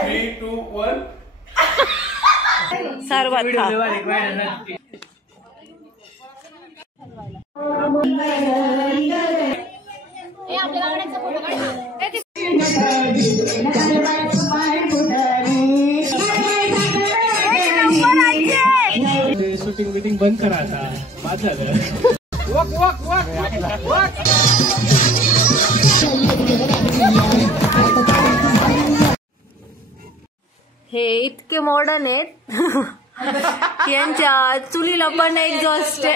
3, 2, 1 सर्वात shooting meeting बंद करा आता. बाद झालं. हे इतके मॉडर्न आहेत यांच्या चुलीला पण एक्झॉस्ट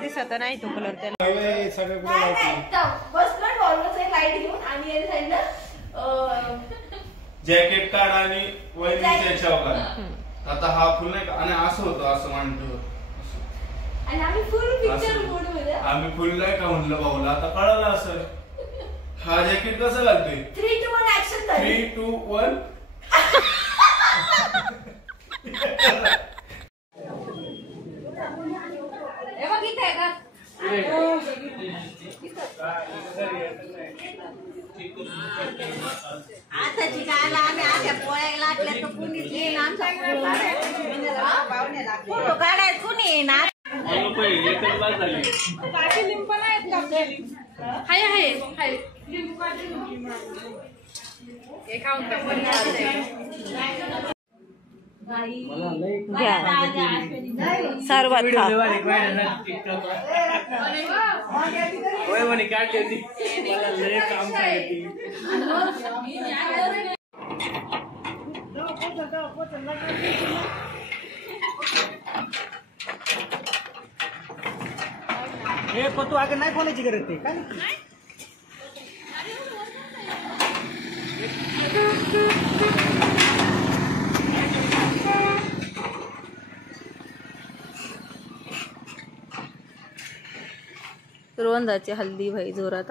दिसत नाही तो कलर त्याला. जॅकेट काढ आणि वहिनीच्या याच्यावर काढ. आता हा फुल नाही का आणि असं होतं असं मांडतो आणि आम्ही फुल नाही का म्हणलं भाऊला आता कळलं असं. हा जॅकेट कसं घालतोय 3, 2, 1 ऍक्शन. 3, 2, 1 आता ठिकाणला आम्ही आल्या पोळ्या लागल्या तर कुणीच येईन आमचा फोटो काढायला कुणी येणार. सर्वात हे पतू आगे नाही कोणाची गरज ते काय. रोंदाची हल्दी भाई जोरात.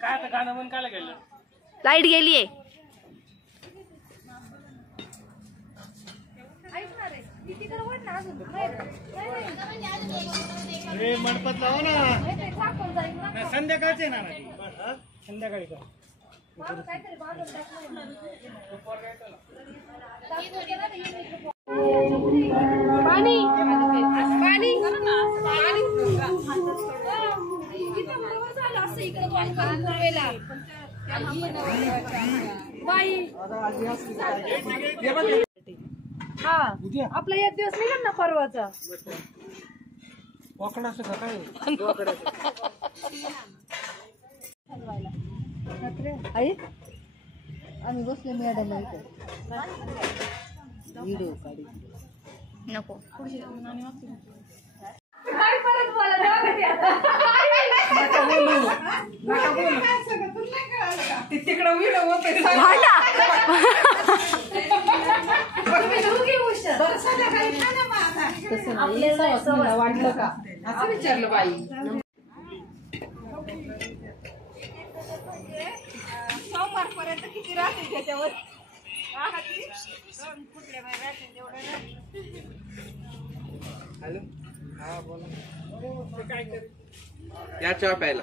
काय गाणं म्हणून काय गेलं. लाईट गेलीये. मंडपात लावा ना. संध्याकाळचे ना संध्याकाळी का पाणी पाणी हा आपला एक दिवस निघाल ना परवाचा. वाकडाचं का काय आई आम्ही बसले मॅडम व्हिडिओ काढू नको. तिकडं व्हिडिओ होते वाटलं का असं विचारलं बाई. सोमवारपर्यंत किती राहते त्याच्यावर. हॅलो हा बोला. काय कर या चहा प्यायला.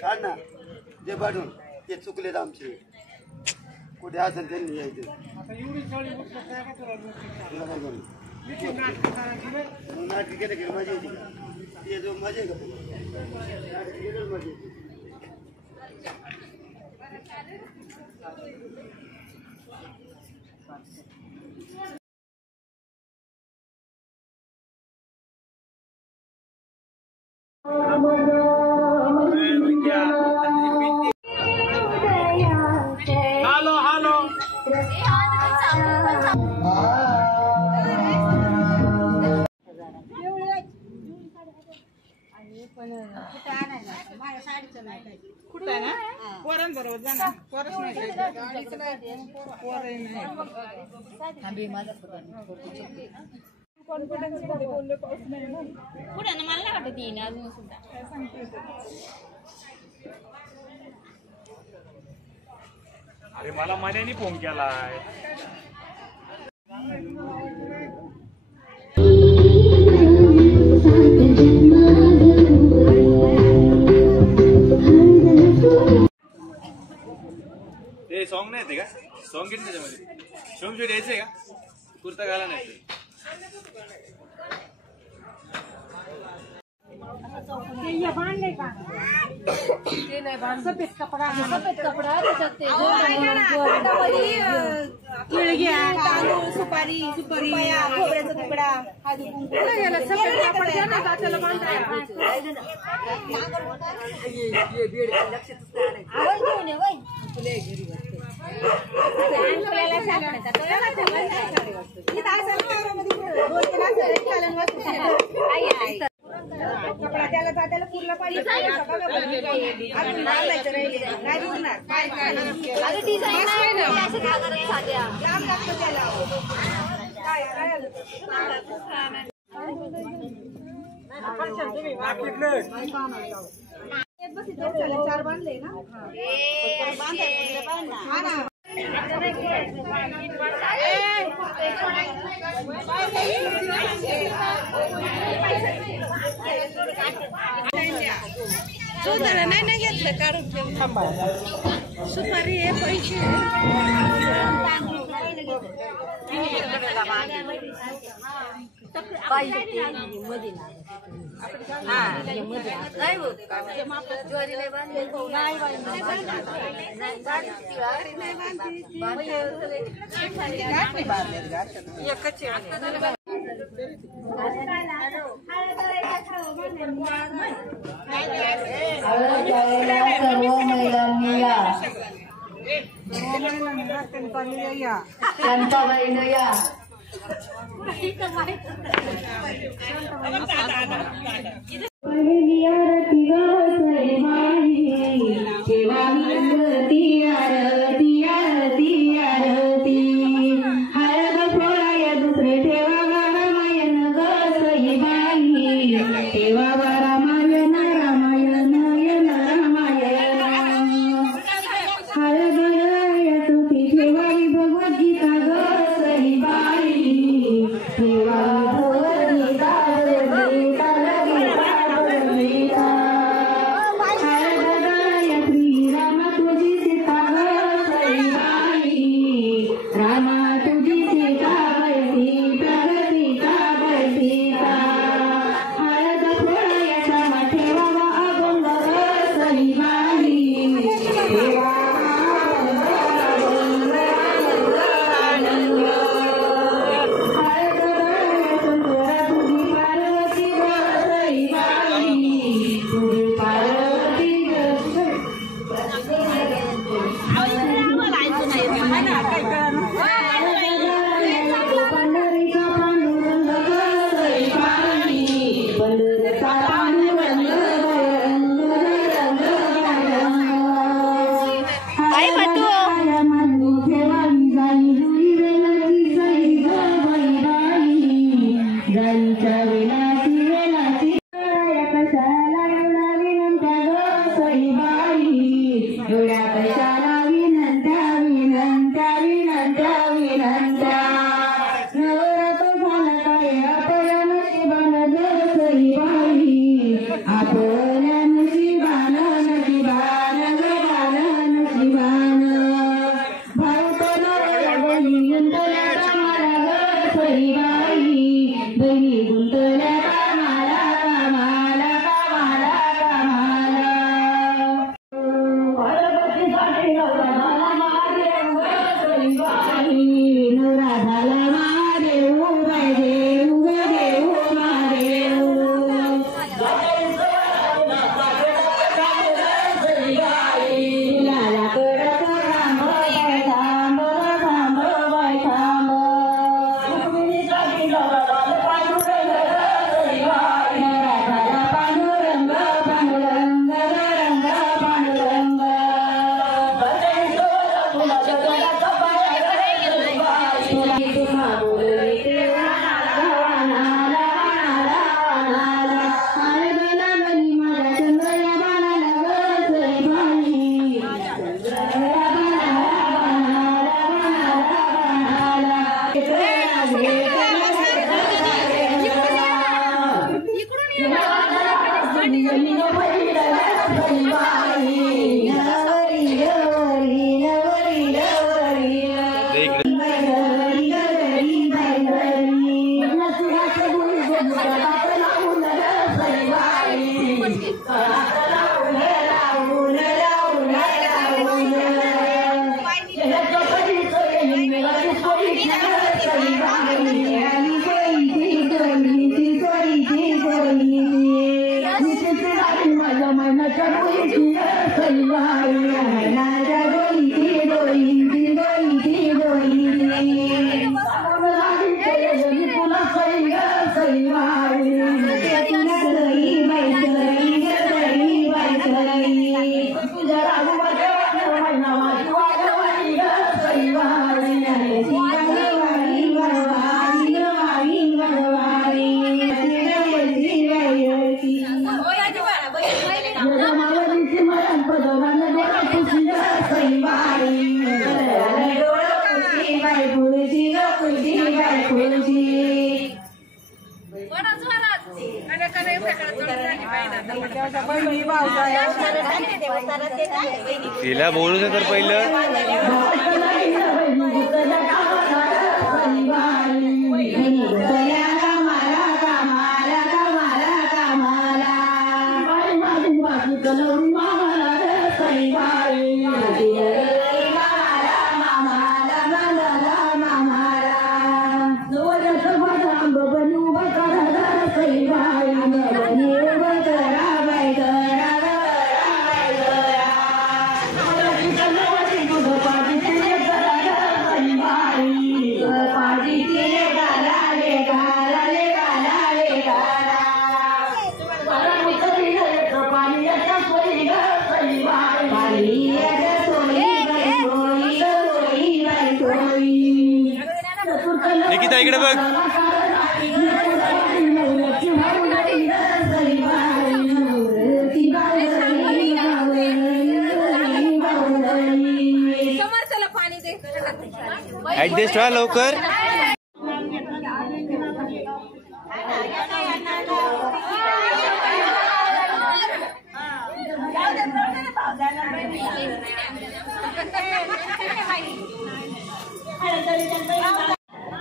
काढ ना जे पाठवून ते चुकलेत आमचे कुठे असेल त्यांनी यायचं. नाटक केलं की मजा येते ते जो मजा आहे का नाटक केलं मजा येते. हॅलो हॅलो कुठं आणायला माझ्या साडीचं नाही काही कुठं ना पोरांबरोबर जाणार पोरच नाही कॉन्फिडन्स मध्ये बोलले पाऊस नाही ना पुढे ना मला वाटत येईन अजून सुद्धा काय सांगते अरे मला मनाने फोन केलाय ते सॉन्ग नाही येते का सॉन्ग घेतलं त्याच्यामध्ये शोम शूट यायचंय का कुर्ता घाला नाही ते नाही बांध सफेद कपडा त्याच्यात ते तांदूळ सुपारी खोबऱ्याचा तुकडा सफेद कापड द्या ना त्याला बांधायला कपडा त्याला पुरला पाहिजे चार बांधले ना नाही घेतलं काढून सुपारी आहे पैसे तिला बोलू दे तर पहिलं निकिता इकडे बघ ऍडजस्ट व्हा लवकर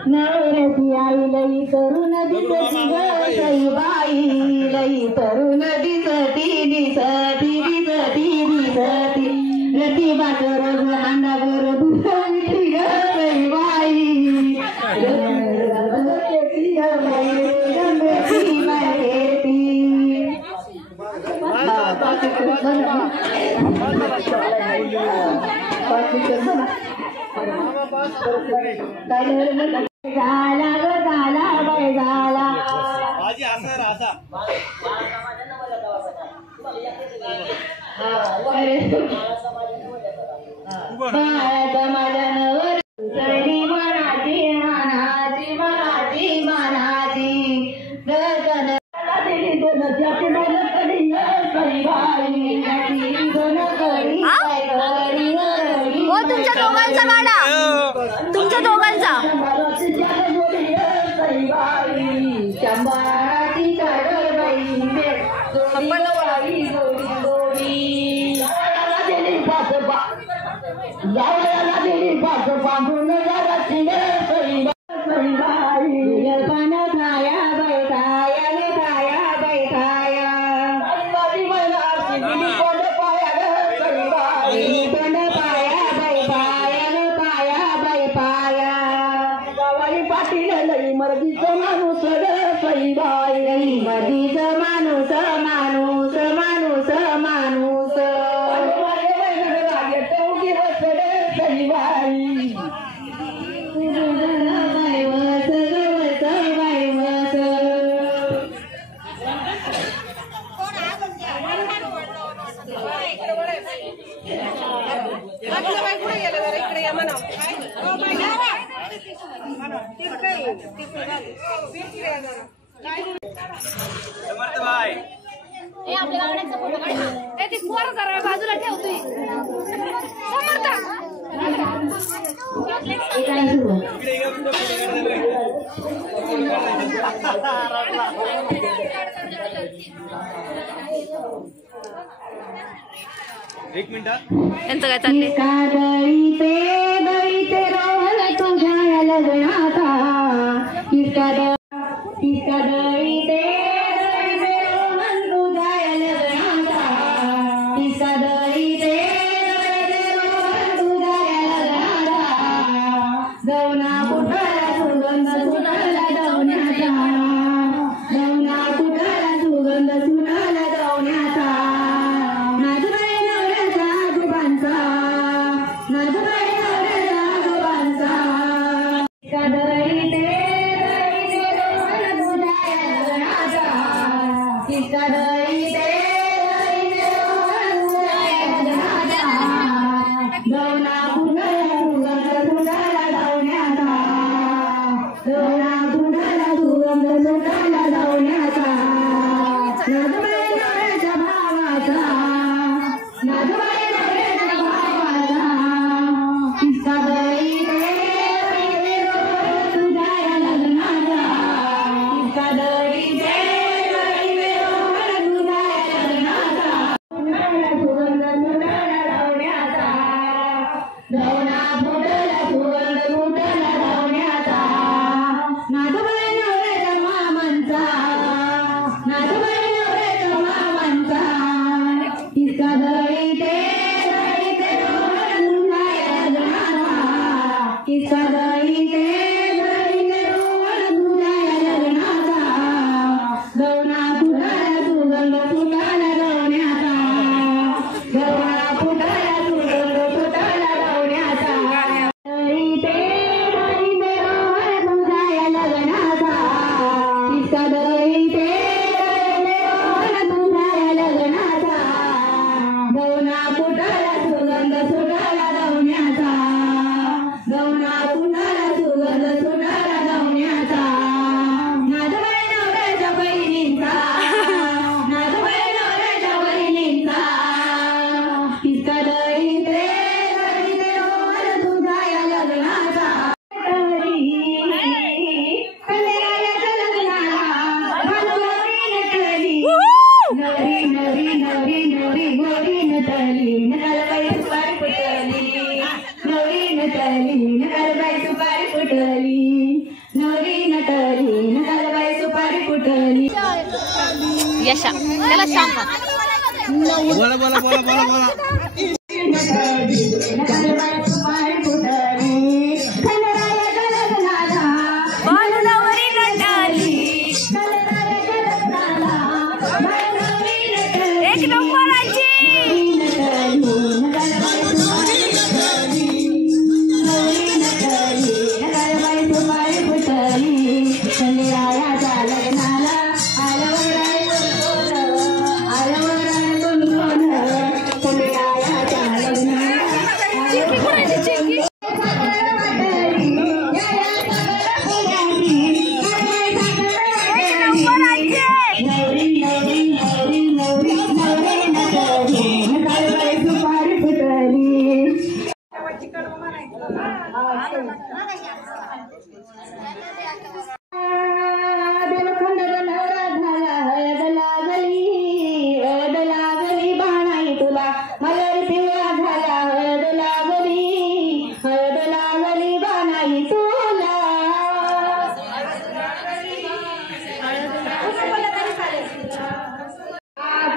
नवरती आई लई तरुण दिसती गई बाई लई तरुण दिसती दिसती दिसती दिसती रती बाट रोज अंडावर दुसरी गई बाई झाला ग झाला बाय झाला बाळाचा माझ्या नवर सरी मनाची मनाची मनाची मनाची दर्शन दोन त्याची दोन कडी करी बाई दोन कडी हो तुमच्या दोघांचा गाडा तुमच्या दोघांचा मर्दीचं माणूस मर्दीचं माणूस माणूस माणूस माणूस बाजूला ठेवतोय एक मिनिट त्यांचं काय चाललंय दळीते रोहन तुझ्या लग्नाचा किसका दळीते रोहन तुझ्या लग्नाचा किसका दळीते रोहन तुझ्या लग्नाचा गवना कुठाला सुगंध सुटाला जावण्याचा गवना कुठाला सुगंध सुटाला जावण्याचा किसका दही ते तुझ्या लग्नाचा गौना कुटाला सुगंध सुटाला गवण्याचा गौना कुटाला सुगंध सुटाला गवण्याचा नागबाई नवऱ्याच्या बहिणींचा नागबाई नवऱ्याच्या बहिणींचा किसका दही ते तुझ्या या लग्नाचा नवरी नवरी नवरी नवरी गोरी नटली नटलबाई सुपारी फुटली नवरी नटली नटलबाई सुपारी फुटली नवरी नटली नटलबाई सुपारी फुटली यशा त्याला सांग बोला बोला बोला बोला बोला नटलबाई सुपारी फुटली खंडरायाच्या लग्नाला बालनवरी नटली एक नंबराची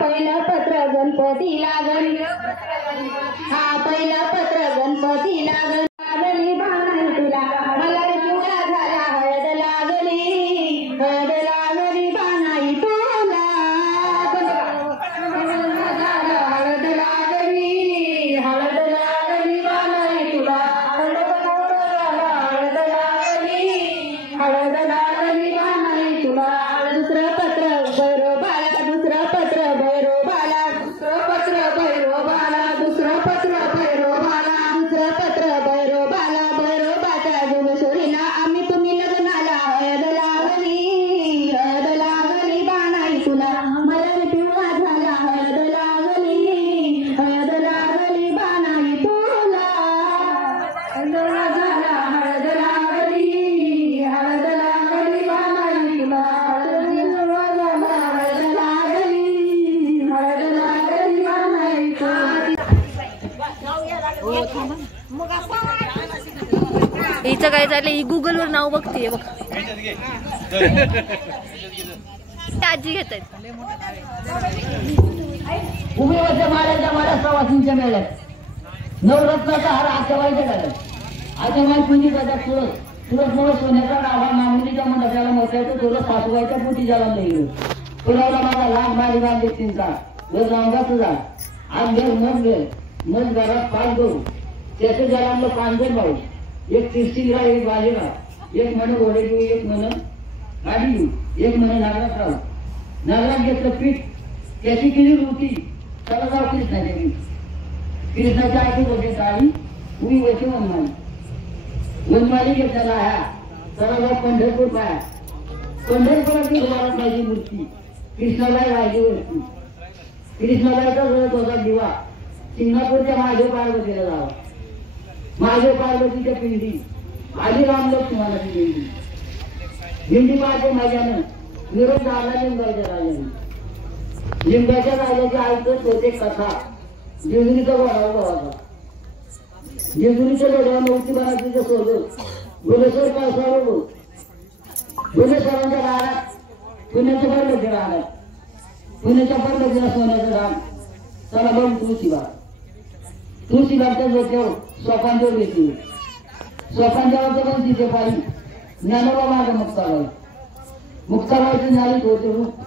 पहिलं पत्र गणपती लागल हा पहिलं पत्र गणपती लागल लागली बाणाई तुला मला पिवळा झाला हळद लागली बाणाई तुला हळद लागली बाणाई तुला हळद लागली बाणाई तुला दुसरं पत्र भैरोबाला दुसरं पत्र भैरोबाला दुसरं पत्र भैरोबाला दुसरं पत्र भैरोबाला दुसरं पत्र भैरोबाला भैरोबाच्या गुलशोरीला आम्ही तुम्ही लग्नाला हळद लागली बाणाई तुला मला पिवळा झाला हळद लागली बाणाई तुला झाला हळद लागली बाणाई तुला हिचं काय चाललंय ही गुगल वर नाव बघते बघ आजी घेत आहेत उमेवाच्या माळ्याच्या माळ्या प्रवासींच्या मेळ्यात नवरत्नाचा हार आजवायच्या घरात आजवाई पुंजी जातात सुरतमुळे सोन्याचा डावा मामुलीच्या मंडपाला मोत्याचं तुला सासूबाईच्या पोटी जला नाही पुलावला माझा लाख बारी बांध व्यक्तींचा रोज रंगाचं झाड आज घर मज घरात पाच गहू त्याचं जलांना पांजर भाऊ एक तिरसिंगरा एक बाजीरा एक म्हण घोडे घेऊ एक म्हण गाडी घेऊ एक म्हण नागरात राहू नागरात घेतलं पीठ त्याची केली रोटी त्याला जाऊ कृष्णाच्या कृष्णाच्या आधी होते टाळी उभी वशी वनमाली घेतलेला ह्या त्याला जाऊ पंढरपूर पाया पंढरपुराची घरात माझी मूर्ती कृष्णाबाई राहिली वरती कृष्णाबाईचा रथ होता दिवा सिंगापूरच्या महादेव पार्वतीला जावा महादेव पार्वतीच्या पिंडी आधी राम लक्ष्मणाची पिंडी दिंडी पाहते माझ्यानं निरोप झाला लिंगाच्या राजाने लिंगाच्या राजाचे ऐकत होते कथा जेजुरीचा गोळा होता जेजुरीच्या लोढ्या नव्हती बनायचं सोडत गुलेश्वर पावसावर गुलेश्वरांच्या राहण्यात पुण्याच्या पर्वती राहण्यात पुण्याच्या पर्वतीला सोन्याचं रान चला बघ तुळशीबागच्या डोक्यावर सोपांजोड घेतली सोपांजोडचं पण तिथे पायी ज्ञानोबा माग मुक्ताबाईचं ज्ञानित होते रूप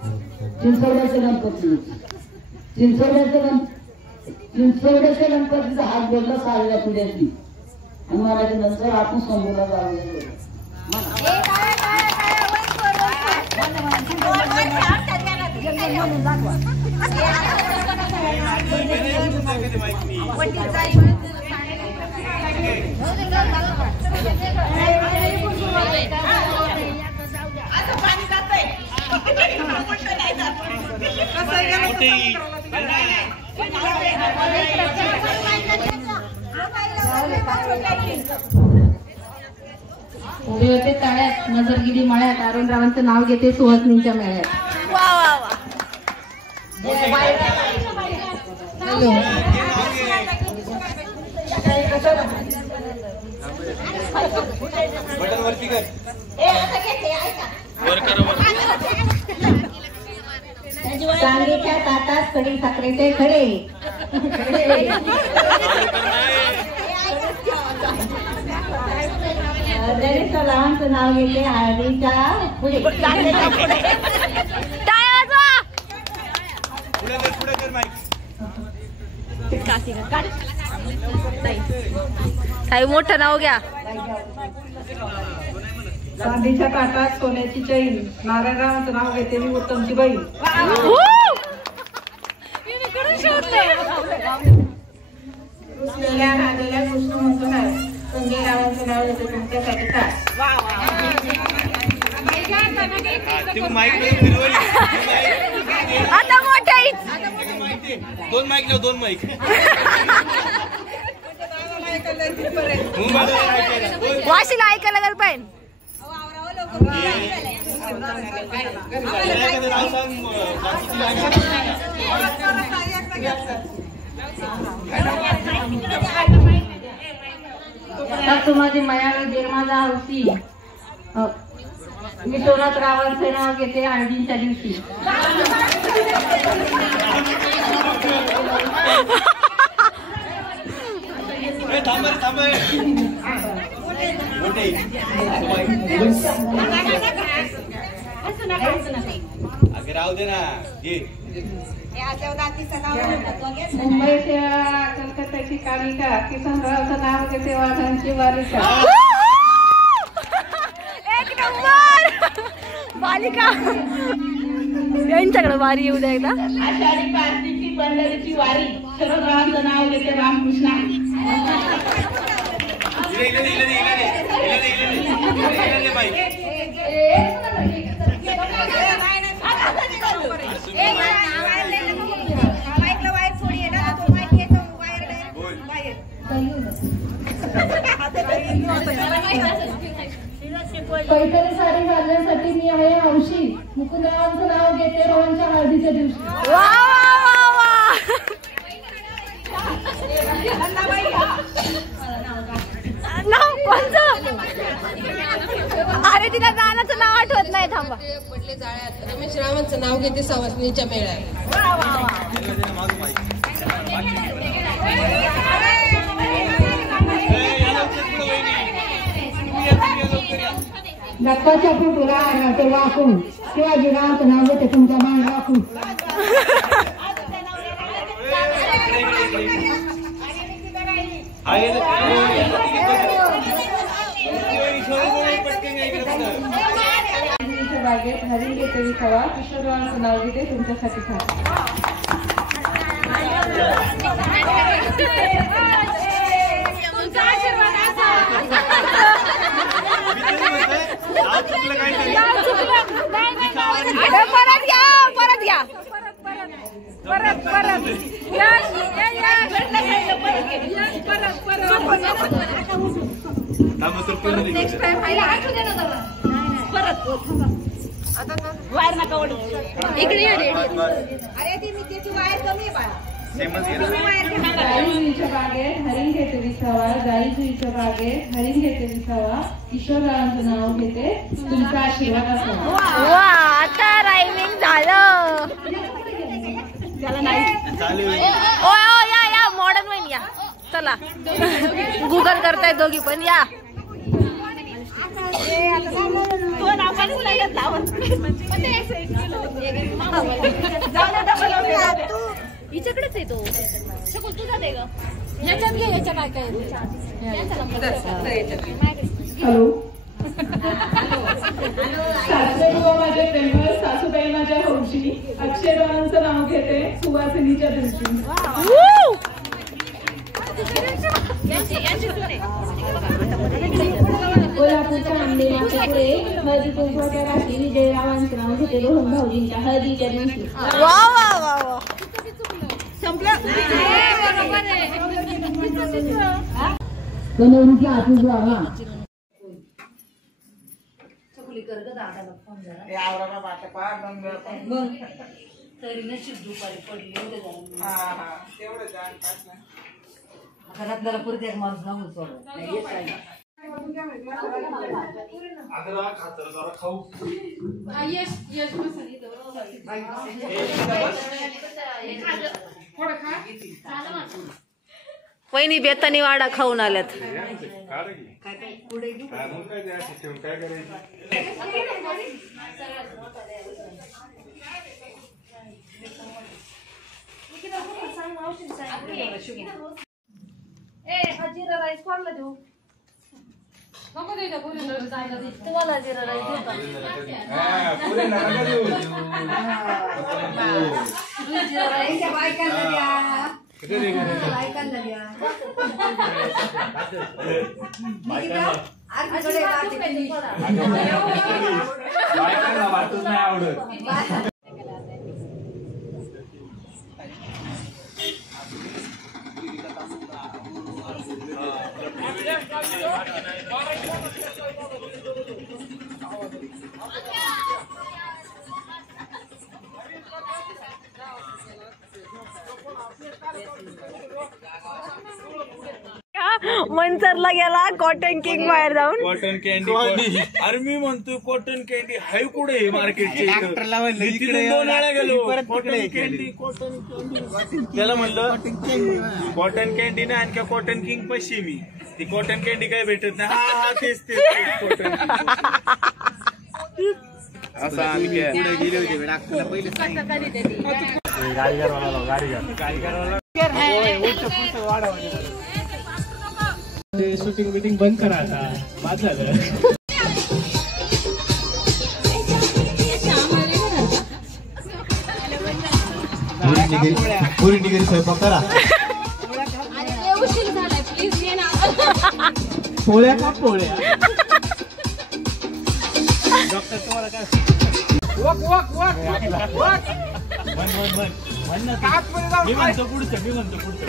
चिंचवड्याचे गणपतीचा हात धरला साजऱ्या पुढ्याची आणि मला नंतर आपण समोरला जाऊ उभे होते तळ्यात नजरगिरी मळ्यात अरुणरावांचं नाव घेते सुहासनींच्या मेळ्यात. बटन वरती कर. चांदीच्या ताटात कडी साखरेचे खडे. लहानचं नाव घेते हळदीच्या पुढे. काही मोठं नाव घ्या. चांदीच्या ताटात सोन्याची चैन. नारायणरावांचं नाव घेते मी उत्तमची बहीण. रुसलेल्या राहिलेल्या कृष्ण म्हणतो नाही. संजयरावांचं नाव घेते तुमच्यासाठी काय. आता मोठ्या दोन माईक लाव. 2 माईक. वाशीला ऐकायला गेलं पाहिजे. तू माझी मायावी देर माझा हौसी. मी सोनात रावांचे नाव घेते हळदीच्या दिवशी. राहू दे ना. मुंबईच्या कलकत्त्याची कालिका. किसनरावचं नाव घेते वाघांची वालिका. एक नंबर बालिका. यांच्याकडे वारी येऊ द्या एकदा. आषाढी कार्तिकी पंढरीची वारी. शरदरावांचं नाव घेते रामकृष्णा. पैठणी साडी घालण्यासाठी मी आहे हौशी. मुकुंदरावांचं नाव घेते रोहनच्या हळदीच्या दिवशी. अरे तिला गाण्याचं नाव आठवत नाही. थांबा. पडले जाळ्यात. रमेश रावांचं नाव घेते सवासनीच्या मेळ्यात. दत्ताच्या पुतळा ते वाकून. शिवाजीरावांचं नाव घेते तुमच्या मान राखून. बागेत हरिण घेते विसावा. किशोररावांचं नाव घेते तुमच्यासाठी परत घ्या. वायर नका ओढू. इकडे अरे ती मी त्याची वायर कमी आहे गाईच्या बागेत हरिण घेते विसावा. गाईच्या बागेत हरिण घेते विसावा. किशोररावांचं नाव घेते तुमचा आशीर्वाद असावा. वा आता रायमिंग झालं. ओ या मॉडर्न वैन या. चला गुगल करताय दोघी पण या. हिच्याकडेच येतो. तुझा दे ग. याच्यात घे. याच्या काय काय. हॅलो. सासरे माझे प्रेमळ. सासूबाई माझ्या हौशी. अक्षर सुवासिनीच्या दिवशी. कोल्हापूरच्या आंबेमातेपुढे हळदी कुंकवाच्या राशी विजयरावांचं नाव घेते रोहन भाऊजींच्या हळदीच्या दिवशी. बनवणुकी आतून जावा तरी नशीब दुपारी पडली एवढे घरात जरा पुरते एक माणूस नाहून सोडत वहिनी बेतानी वाडा खाऊन आल्यात. जिरा राईस कोणला देऊ? नको द्यायचा तुम्हाला जिरा राईस देऊ का? जिरा राईस बायकांना द्या. बायकांना द्या. बायकांना वाटूच नाही आवडत. मंचरला गेला कॉटन किंग बाहेर जाऊन कॉटन कॅन्डी. अरे मी म्हणतोय कॉटन कॅन्डी हाय कुठे मार्केटचे इकडे 2 वेळा गेलो. कॉटन कॅन्डी त्याला म्हणलं कॉटन कॅन्डी ना आणखी कॉटन किंग पशी मी ती कॉटन कॅन्डी काय भेटत नाही. हा तेच कॉटन असं आम्ही पुढे गेले होते पहिले शूटिंग बिटिंग बंद करा आता बाद झालं. पुरी डिग्री स्वयंपाक करा. पोळ्या का पोळ्या. डॉक्टर तुम्हाला काय वक वक वक वक मी म्हणतो पुढचं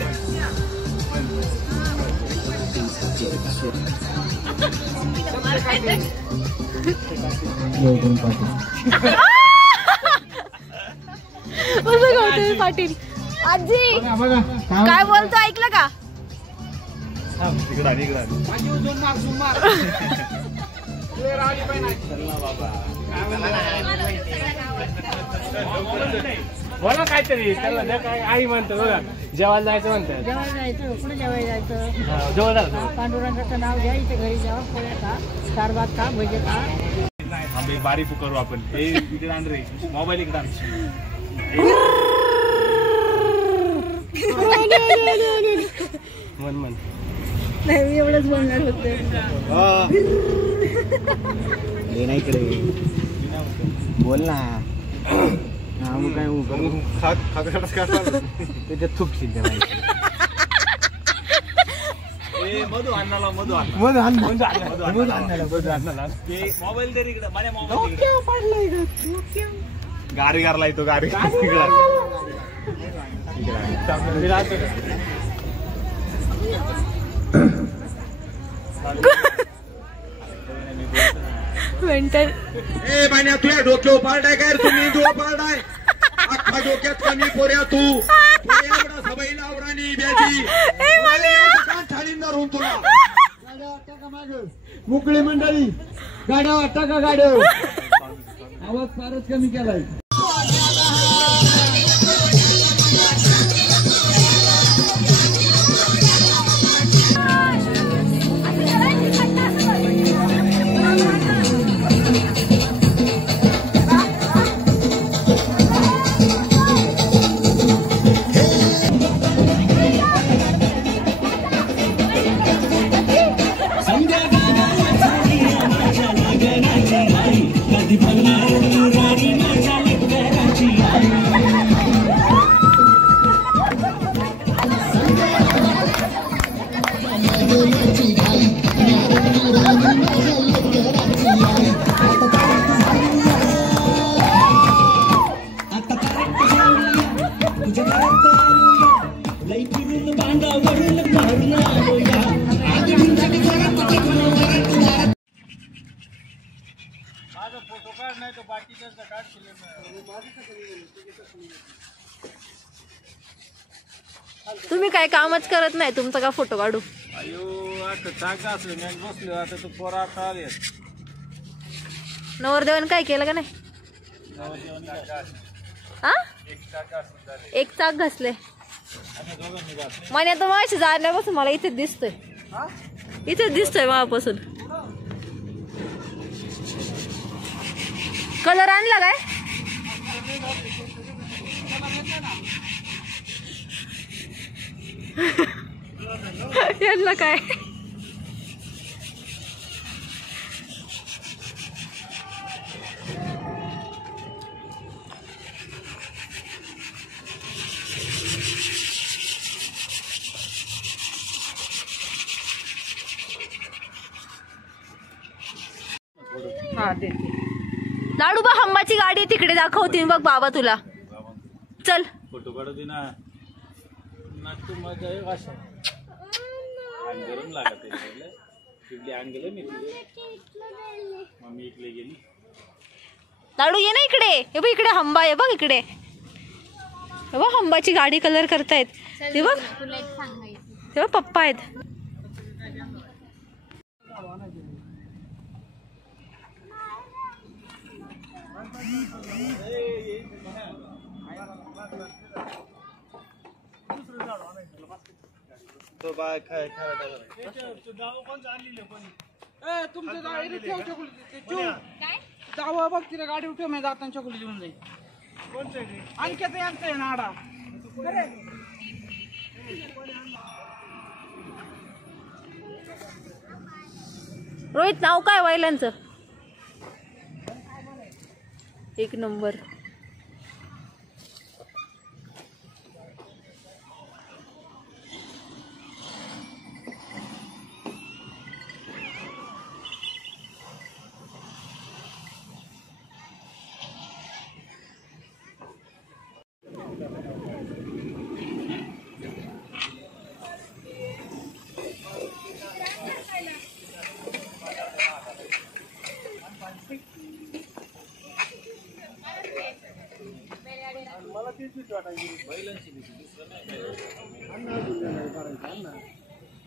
पाटील आजी काय बोलतो ऐकलं का? बोला काहीतरी त्याला काय आई म्हणतो बघा जेवायला जायचं म्हणतात. जेवायला जायचं कुठे जेवायला जायचं? जेवायला पांडुरंगाचं नाव घ्यायचं घरी जावं पोळ्या खा चार भात खा भजे खा. बारी करू आपण हे इकडे आण रे मोबाईल इकडे आण. मन मन नाही मी एवढंच बोलणार होते. नाही इकडे बोल ना. काय त्याच्यात थुपशील त्या मधू अन्नाला मोबाईल तरी इकडे माझ्या मोबाईल गारी गारला येतो गारी मेंटल. ए बाण्या तुझ्या डोक्यावर पारडाय काय तुम्ही डोक्यावर पारडाय अख्खा डोक्यात कमी पोऱ्या तू एवढा सबाई लावरानी ब्याजी छाडींदार होऊन तुला. मोकळी मंडळी गाड्या वाटता का गाड्या आवाज फारच कमी केलाय. कधी तुम्ही काय कामच करत नाही, तुमचा का फोटो काढू? अयो आता चाका असलं मी बसलो आता तो पोरा आता आले नवरदेवाने काय केलं का नाही? हा एक चाक घासले म्हणे. आता माझी जाण्यापासून मला इथेच दिसतोय, इथेच दिसतोय मापासून. कलर आणला काय? यांना काय लाडूबा हंबाची गाडी तिकडे दाखवतील बघ बाबा तुला. चल फोटो काढू दे ना. नाटू मजा आहे अशा गरम लागत तिकडे आण गेले मी मम्मी इकडे गेली. लाडू ये ना इकडे. हे बघ इकडे हंबा आहे बघ इकडे. हे बघ हंबाची गाडी कलर करतायत. ते बघ ते बघ पप्पा आहेत. तो बाय काय जावं बघ तिला गाडी उठव मी जाताना चकुली घेऊन जाईल. आणखी यांचं नाडा रोहित नाव काय वैलांचं? एक नंबर.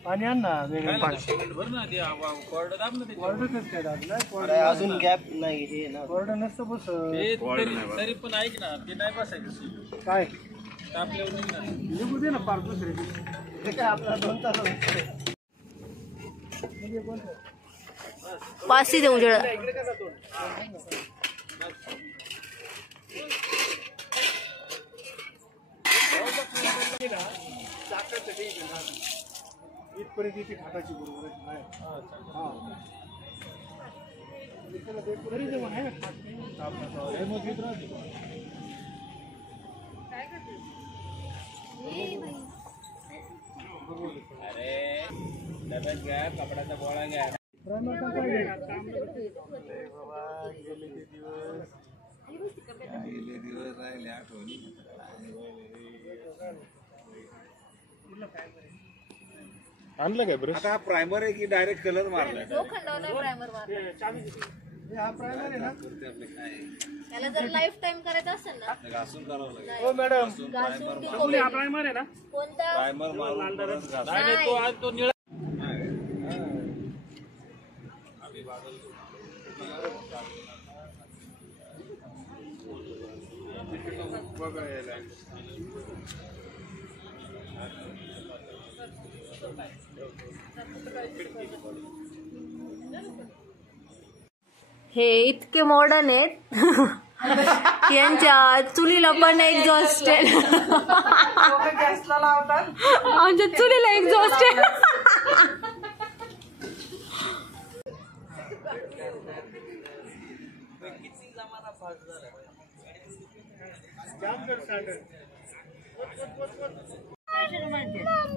पाणी आण ना अजून गॅप नाही हे ना कोरडं नसतं बस तरी पण ऐक ना ते नाही बसायचं काय आपल्यावर निघू दे ना पार दुसरे ते काय आपला 2 तास पासी देऊ जळ. इथपर्यंत इथे घाटाची बरोबर अरे डब्यात घ्या कपड्याचा गोळा घ्या. दिवस राहिले आठवणी आणलं काय ब्रश? आता प्रायमर आहे की डायरेक्ट कलर मारलाय? हा प्रायमर आहे ना. त्याला जर लाईफ टाइम करायचं असेल ना घासून करावं लागेल. हो मॅडम प्रायमर आहे ना. कोणता प्रायमर मारून तो निळा हे इतके मॉडर्न आहेत. यांच्या चुलीला पण एक्झॉस्ट आहे. आमच्या चुलीला एक्झॉस्ट आहे.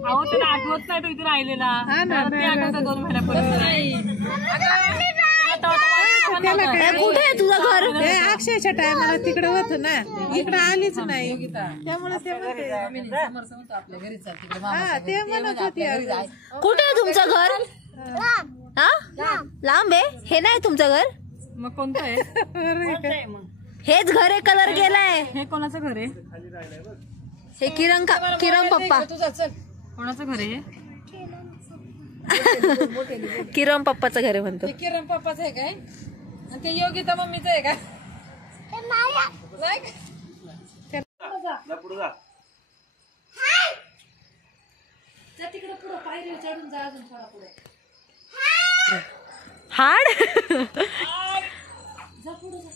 अहो त्याला आठवत नाही तो इथे राहिलेला. 2 महिन्यापूर्वी कुठे आहे तुझं घर? अक्षयच्या टायमाला तिकडे होत ना, इकडे आलीच नाही. त्यामुळे ते म्हणत होती. कुठे आहे तुमचं घर? हा लांब आहे. हे नाही तुमचं घर? मग कोणतं आहे? हेच घर आहे, कलर केलाय. हे कोणाचं घर आहे? हे किरण पप्पा. कोणाचं घर आहे? किरण पप्पाचं घर आहे म्हणतो. किरण पप्पाचं आहे काय? आणि ते योगिता मम्मीचं आहे काय? तिकडे पुढे पायरी चढून जा, अजून थोडा पुढे. हाड जा पुढे जा.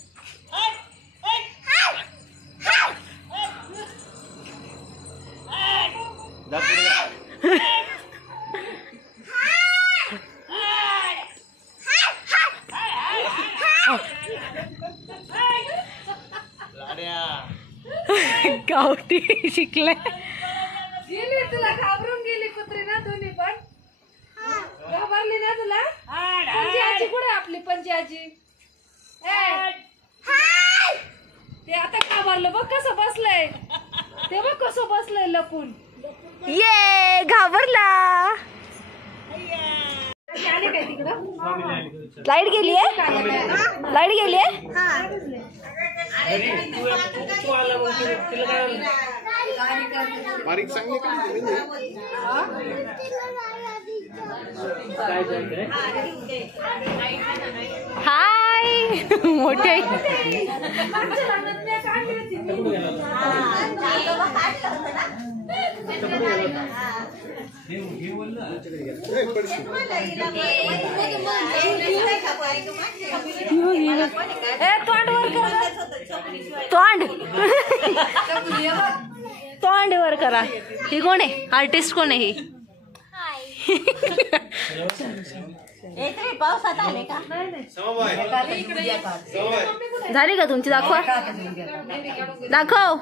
गावठी शिकले. गेली तुला घाबरून गेली कुत्री ना दोन्ही पण. घाबरली ना तुला. पंची आजी कुठे आपली पंची आजी? ते आता घाबरलं बघ कसं बसलंय. ते बघ कसं बसलंय लपून. ये घाबरला. आले काय तिकडं? लाईट गेलीये. लाईट गेलीये. हाय मोठे. तोंड वर करा. ही कोण आहे? आर्टिस्ट कोण आहे ही? पावसात आले का? झाली का तुमची? दाखवा दाखव.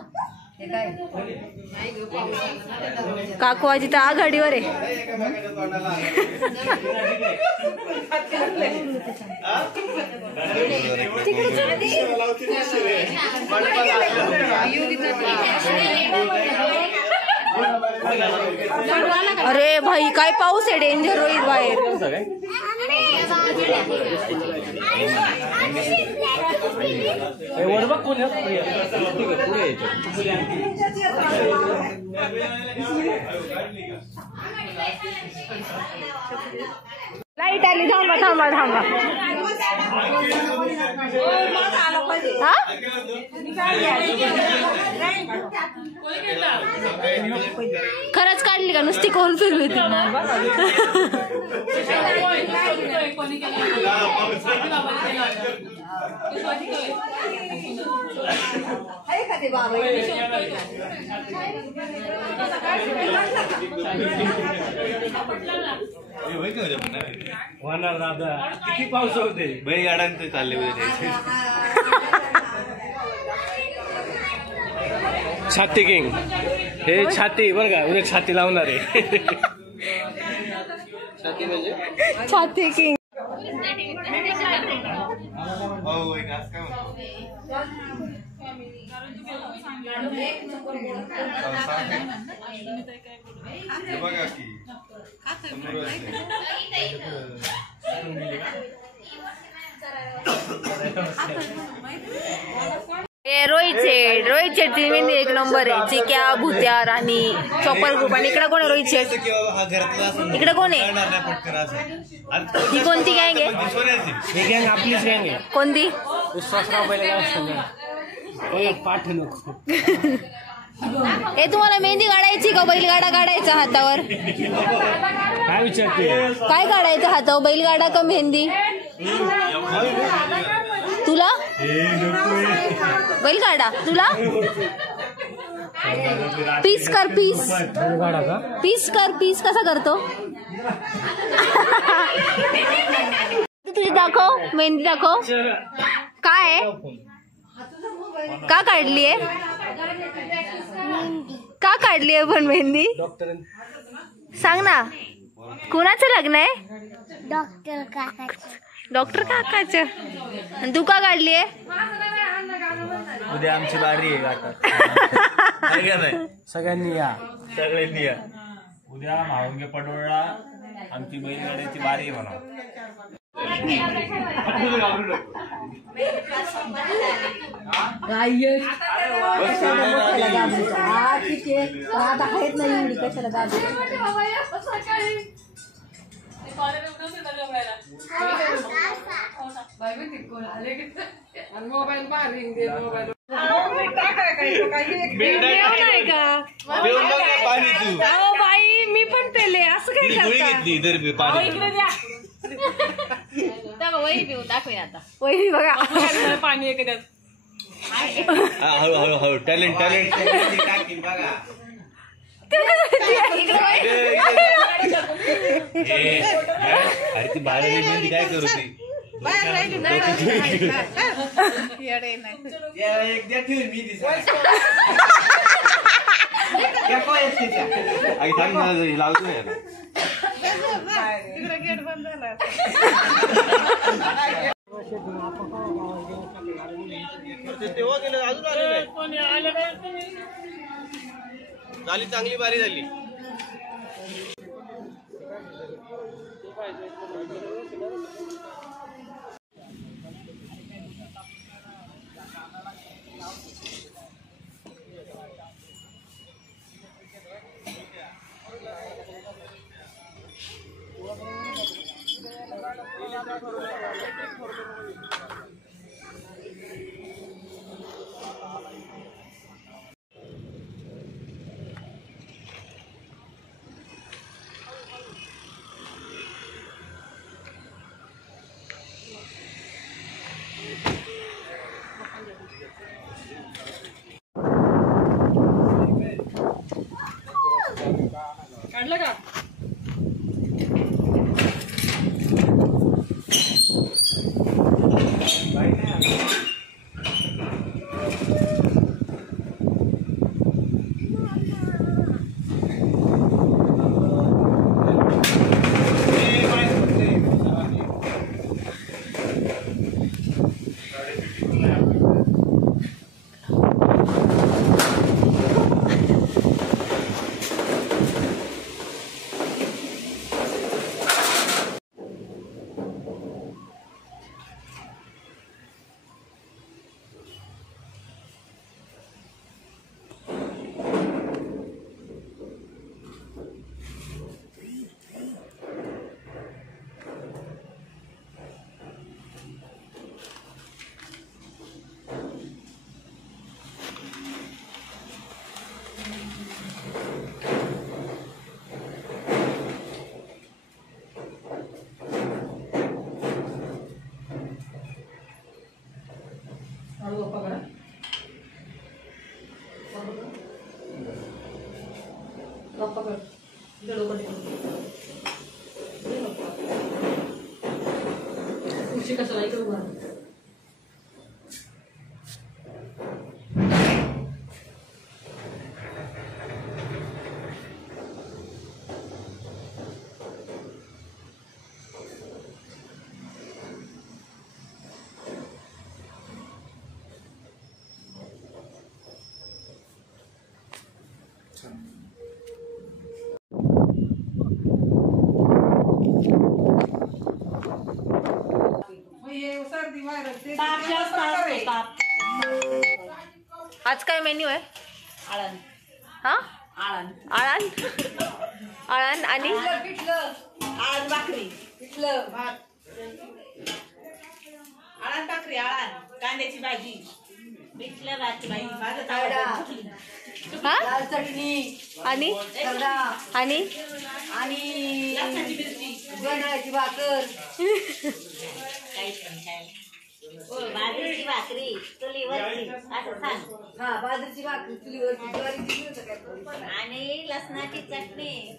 काकवाजी तर आघाडीवर आहे. अरे भाई काय पाऊस आहे. डेंजर होईल बाहेर. लाईट आली. थांबा थांबा थांबा. हा खरंच काढली का? नुसती कोण फिरवी ती. होणार दादा. किती पाऊस होते. बैलगाड्यांचे चालले होते. छाती किंग हे छाती बरं का. उद्या छाती लावणार आहे. छाती म्हणजे छाती किंग. बघा की रोहित शेट्टी मेहंदी एक नंबर आहे. चिक्या भुत्या राणी चॉपर ग्रुप. आणि इकडे कोण आहे? रोहित शेट. इकडे कोण आहे? ही कोणती गँग आहे? ही गँग आपलीच गँग आहे. कोणती? विश्वासराव एक पाठ नको. हे तुम्हाला मेहंदी काढायची का बैलगाडा काढायचा हातावर? काय विचारते? काय काढायचं हातावर? बैलगाडा का मेहंदी? तुला बैलगाडा. तुला पीस कर. पीस पीस कर. पीस कसा करतो? तुझी दाखव. मेहंदी दाखव. काय का काढलीये? का काढलीये पण मेहंदी? सांग ना. कुणाचं लग्न आहे? डॉक्टर काकाचं. आणि तू का काढलीये? उद्या आमची बारी आहे गाठात. सगळ्यांनी या. सगळ्यांनी या. उद्या म्हाळुंगे पडवळला आमची बैलगाड्याची बारी आहे म्हणा. आता आहेत नाही एवढी कशाला गाडी. मोबाईल मारिंग दे मोबाईल बाई मी पण पेले असं काय करता. वही पिऊ दाखवूया आता. वही बघा पाणी एखाद्यात हळूहळू टॅलेंट बघा. अरे ती बाळाली मेहंदी काय करू ती लावतो गेट बंद झाला. तेव्हा गेलं अजून आले झाली चांगली बारी झाली. काढलं का? आज काय मेन्यू आहे? आळण. हा आळण. आळण आळण आणि आळण भाकरी पिठलं भात आळण भाकरी आळण कांद्याची भाजी पिठलं भाजी हा चटणी आणि आणि लसणाची मिरची गणाची भाकर बाजरीची भाकरी चुलीवरची असं सांग. हा बाजरीची भाकरी चुलीवरची ज्वारीची आणि लसणाची चटणी.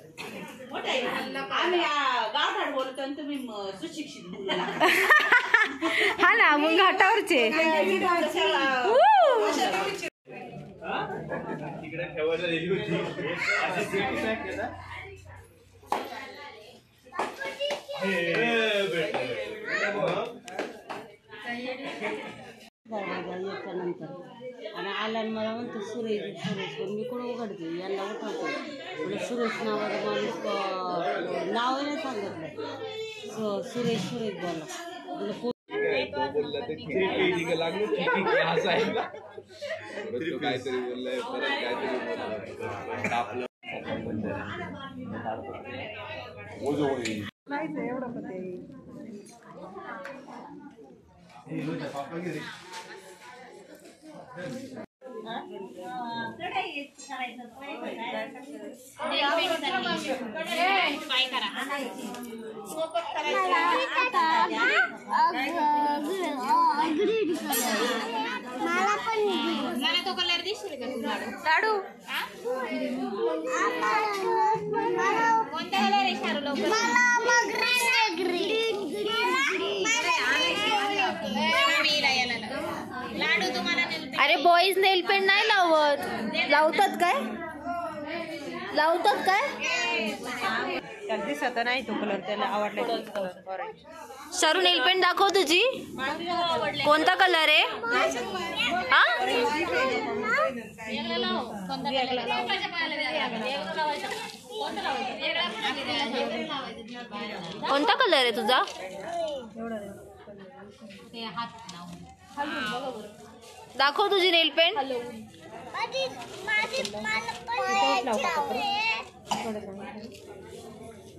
मोठा आहे. आम्ही गावठाण बोलतो आणि तुम्ही सुशिक्षित बोलला. हा ना मग घाटावरचे तिकडे ठेवायला दिली होती. नंतर आणि आला आणि मला म्हणतो सुरेश सुरेश पण मी कुठं उघडते यांना उठवतो म्हणजे सुरेश नावाचा माणूस नाव नाही सांगितलं सुरेश सुरेश बोला बोलला ते ठीक लागलो ठीक हसायला काहीतरी बोललाय परत काहीतरी आपलं मला तो कलर दिसेल का तुला लाडू कोणता कलर आहे शारू लवकर लाडू तुम्हाला अरे बॉईज नेल पेंट नाही लावतात काय त्याला दिसत नाही तो कलर त्याला आवडला ऑरेंज शारू नेल पेंट दाखव तुझी कोणता कलर आहे कोणता कलर आहे तुझा दाखव तुझी नेल पेंट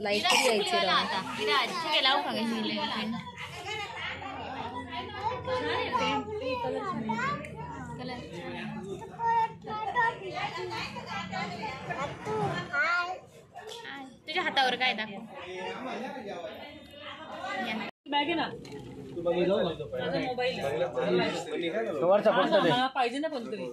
लाईट तुझ्या हातावर काय दाखव बॅग आहे ना मोबाईल पाहिजे ना पण तरी